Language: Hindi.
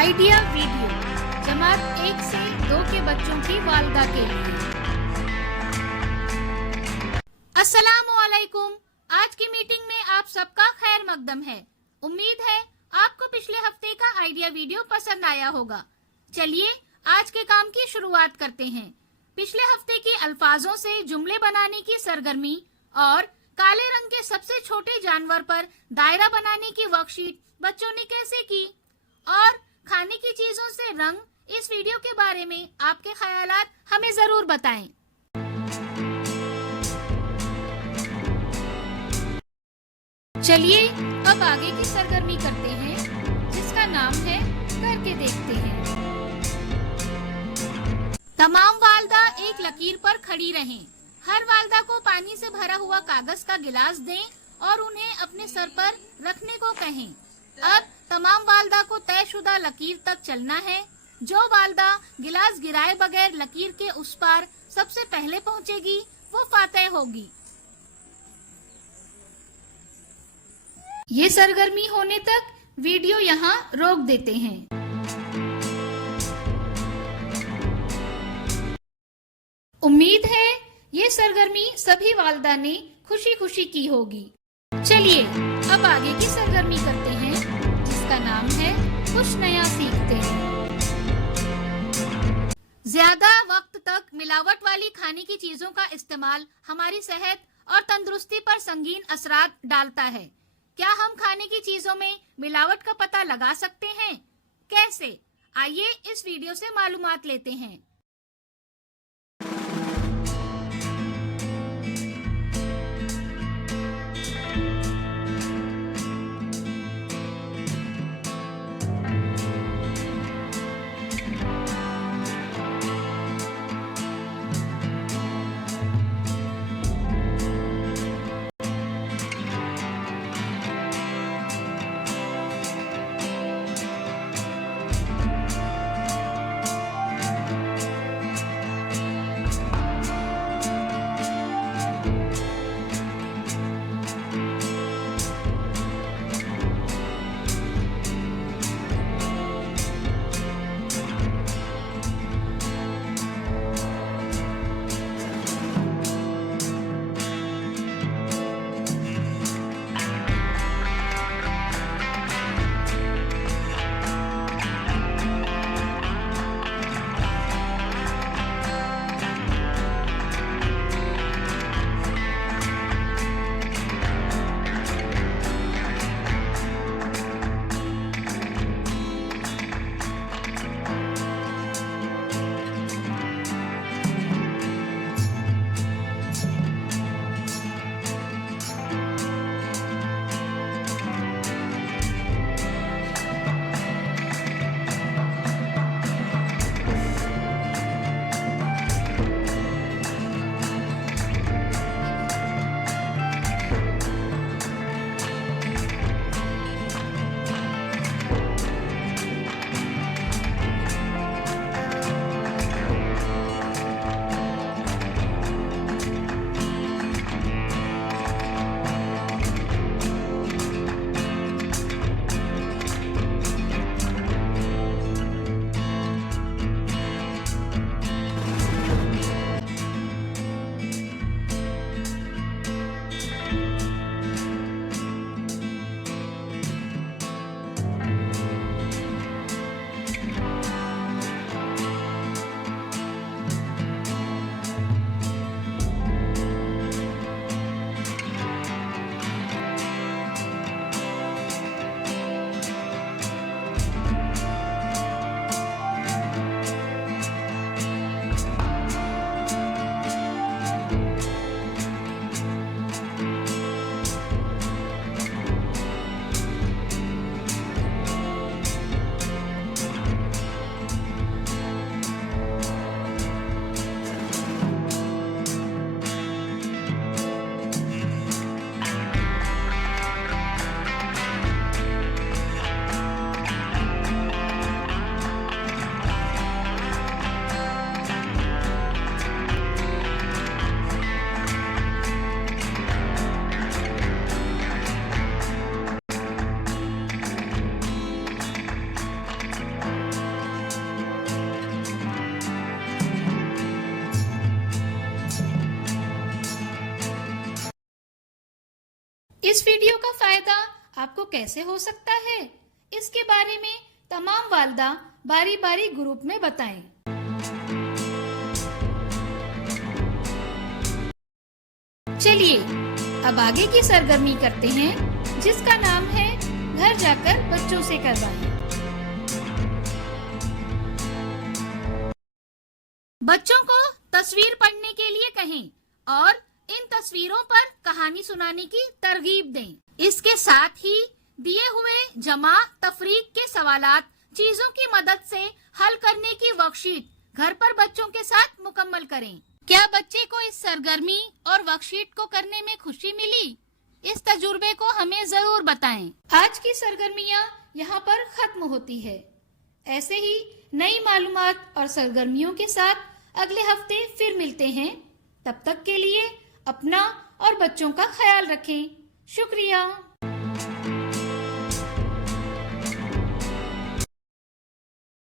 आइडिया वीडियो जमात 1 से 2 के बच्चों की वालिदा के लिए। अस्सलामुअलैकुम। आज की मीटिंग में आप सबका खैर मकदम है। उम्मीद है आपको पिछले हफ्ते का आइडिया वीडियो पसंद आया होगा। चलिए आज के काम की शुरुआत करते हैं। पिछले हफ्ते के अल्फाजों से जुमले बनाने की सरगर्मी और काले रंग के सबसे छोटे जानवर पर दायरा बनाने की वर्कशीट बच्चों ने कैसे की और खाने की चीजों से रंग, इस वीडियो के बारे में आपके ख्यालात हमें जरूर बताएं। चलिए अब आगे की सरगर्मी करते हैं जिसका नाम है करके देखते हैं। तमाम वालिदा एक लकीर पर खड़ी रहें। हर वालिदा को पानी से भरा हुआ कागज का गिलास दें और उन्हें अपने सर पर रखने को कहें। अब तमाम वालिदा को तयशुदा लकीर तक चलना है। जो वालिदा गिलास गिराए बगैर लकीर के उस पार सबसे पहले पहुंचेगी वो फातेह होगी। ये सरगर्मी होने तक वीडियो यहाँ रोक देते हैं। उम्मीद है ये सरगर्मी सभी वालिदा ने खुशी खुशी की होगी। चलिए अब आगे की सरगर्मी करते हैं जिसका नाम है कुछ नया सीखते हैं। ज्यादा वक्त तक मिलावट वाली खाने की चीजों का इस्तेमाल हमारी सेहत और तंदुरुस्ती पर संगीन असरात डालता है। क्या हम खाने की चीजों में मिलावट का पता लगा सकते हैं? कैसे? आइए इस वीडियो से मालूमात लेते हैं। इस वीडियो का फायदा आपको कैसे हो सकता है, इसके बारे में तमाम वालिदा बारी बारी ग्रुप में बताएं। चलिए अब आगे की सरगर्मी करते हैं, जिसका नाम है घर जाकर बच्चों से करवाएं। बच्चों को तस्वीर पढ़ने के लिए कहें और इन तस्वीरों पर कहानी सुनाने की तरगीब दें। इसके साथ ही दिए हुए जमा तफरीक के सवालात चीजों की मदद से हल करने की वर्कशीट घर पर बच्चों के साथ मुकम्मल करें। क्या बच्चे को इस सरगर्मी और वर्कशीट को करने में खुशी मिली? इस तजुर्बे को हमें जरूर बताएं। आज की सरगर्मियां यहाँ पर खत्म होती है। ऐसे ही नई मालूमात और सरगर्मियों के साथ अगले हफ्ते फिर मिलते हैं। तब तक के लिए अपना और बच्चों का ख्याल रखें। शुक्रिया।